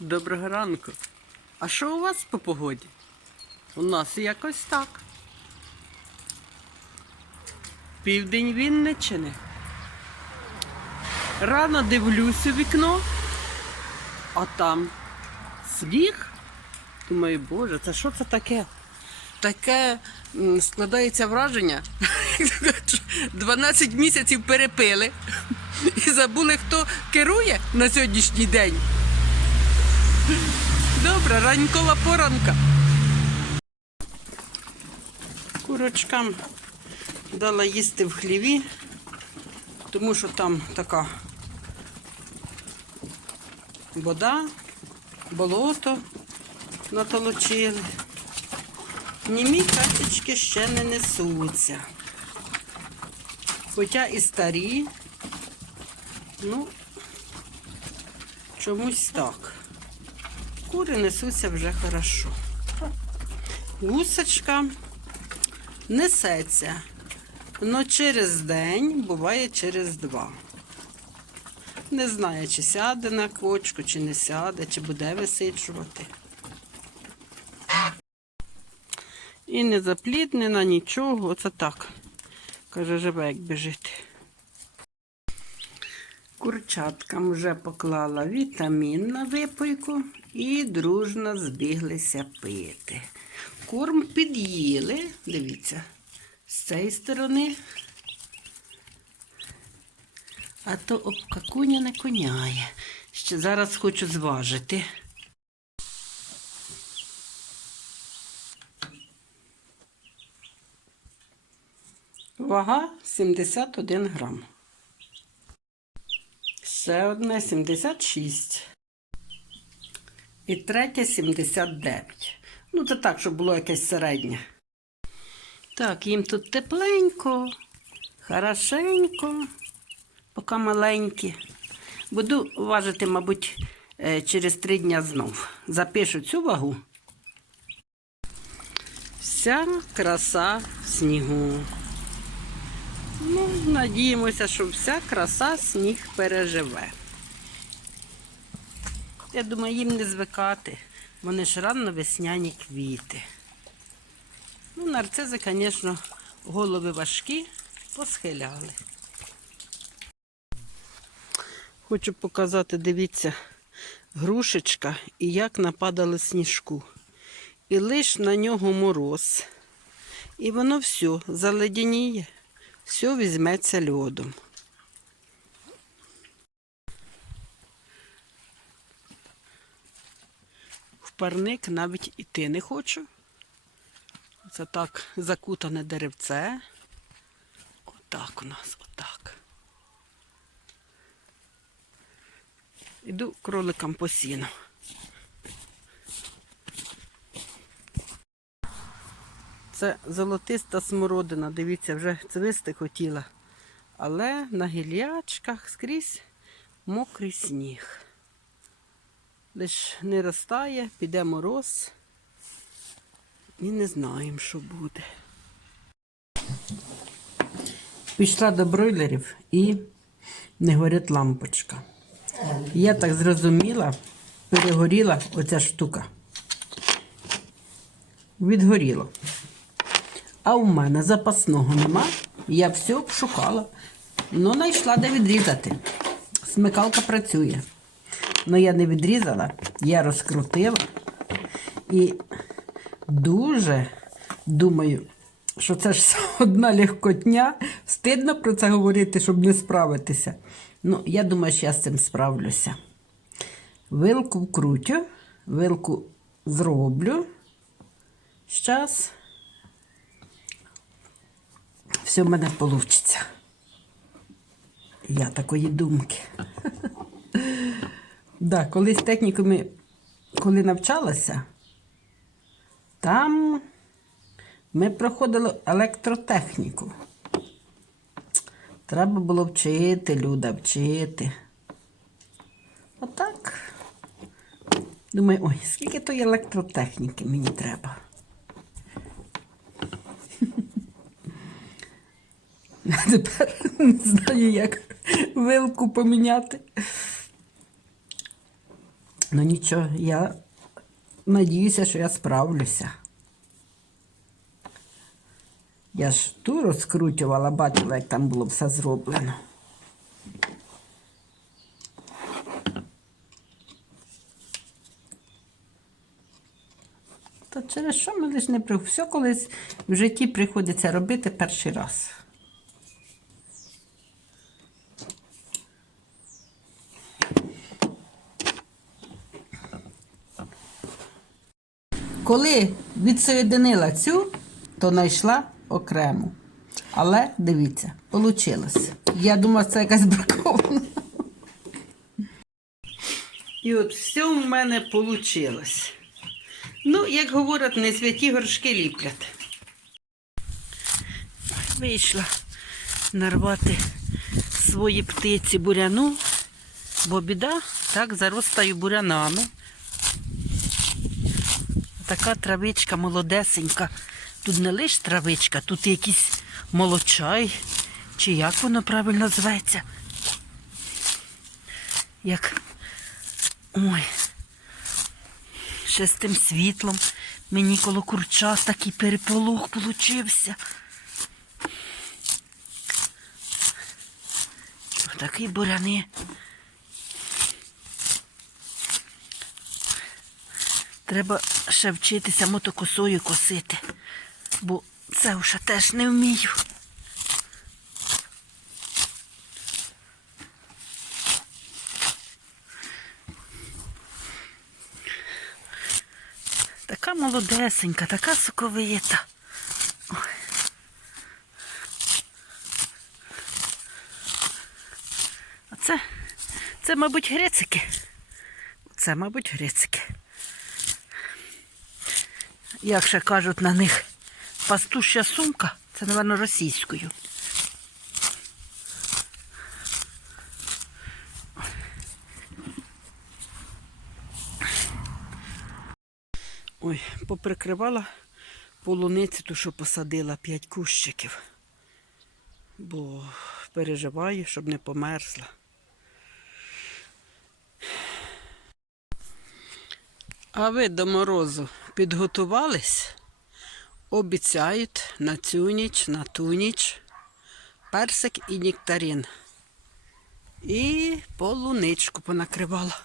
Доброго ранку. А що у вас по погоді? У нас якось так. Південь Вінниччини. Рано дивлюсь у вікно, а там сніг. Думаю, боже, це що це таке? Таке складається враження. 12 місяців перепили і забули, хто керує на сьогоднішній день. Добре, ранкова поранка. Курочкам дала їсти в хліві, тому що там така вода, болото натолочили. Німі карточки ще не несуться. Хоча і старі, ну, чомусь так. Кури несуться вже хорошо. Гусочка несеться, але через день, буває через два. Не знаю, чи сяде на квочку, чи не сяде, чи буде висиджувати. І не запліднена, нічого. Оце так. Каже, живе, як біжить. Курчаткам вже поклала вітамін на випойку і дружно збіглися пити. Корм під'їли, дивіться, з цієї сторони. А то обкакуня не коняє. Ще зараз хочу зважити. Вага 71 грам. Ще одне 76. І третє 79. Ну, це так, щоб було якесь середнє. Так, їм тут тепленько, хорошенько, поки маленькі. Буду важити, мабуть, е, через три дня знов. Запишу цю вагу. Вся краса снігу. Ну, надіємося, що вся краса сніг переживе. Я думаю, їм не звикати. Вони ж рано весняні квіти. Ну, нарцизи, звісно, голови важкі, посхиляли. Хочу показати, дивіться, грушечка і як нападали сніжку. І лиш на нього мороз. І воно все заледяніє все візьметься льодом. В парник навіть іти не хочу. Це так закутане деревце. Отак у нас, отак. Іду кроликам по сіну. Це золотиста смородина, дивіться, вже цвисти хотіла. Але на гілячках скрізь мокрий сніг. Лиш не розтає, піде мороз. І не знаємо, що буде. Пішла до бройлерів і не горить лампочка. Я так зрозуміла, перегоріла оця штука. Відгоріло. А у мене запасного нема. Я все обшукала. Ну, знайшла де відрізати. Смикалка працює. Ну, я не відрізала, я розкрутила. І дуже думаю, що це ж одна легкотня. Стидно про це говорити, щоб не справитися. Ну, я думаю, що я з цим справлюся. Вилку вкрутю, вилку зроблю. Щас все в мене вийде. Я такої думки. да, колись технікумі, коли навчалася, там ми проходили електротехніку. Треба було вчити, Люда, вчити. Отак. Думаю, ой, скільки тої електротехніки мені треба. тепер не знаю, як вилку поміняти. Ну нічого, я надіюся, що я справлюся. Я ж ту розкручувала, бачила, як там було все зроблено. Та через що ми лиш не. Все колись в житті приходиться робити перший раз. Коли відсоєдинила цю, то знайшла окрему. Але дивіться, вийшло. Я думала, це якась бракована. І от все в мене вийшло. Ну, як говорять, не святі горшки ліплять. Вийшла нарвати свої птиці буряну, бо біда так заростаю бурянами. Така травичка молодесенька. Тут не лише травичка, тут якийсь молочай, чи як воно правильно зветься. Як. Ой. Ще з тим світлом. Мені коло курча такий переполох получився. Такий буряни. Треба ще вчитися мотокосою косити, бо це вже теж не вмію. Така молодесенька, така соковита. А це, це, мабуть, грецики. Це, мабуть, грецики. Як ще кажуть на них, пастуща сумка, це, напевно, російською. Ой, поприкривала полуницю, ту, що посадила п'ять кущиків, бо переживаю, щоб не померзла. А ви до морозу підготувались? Обіцяють на цю ніч, на ту ніч персик і нектарин. І полуничку понакривала.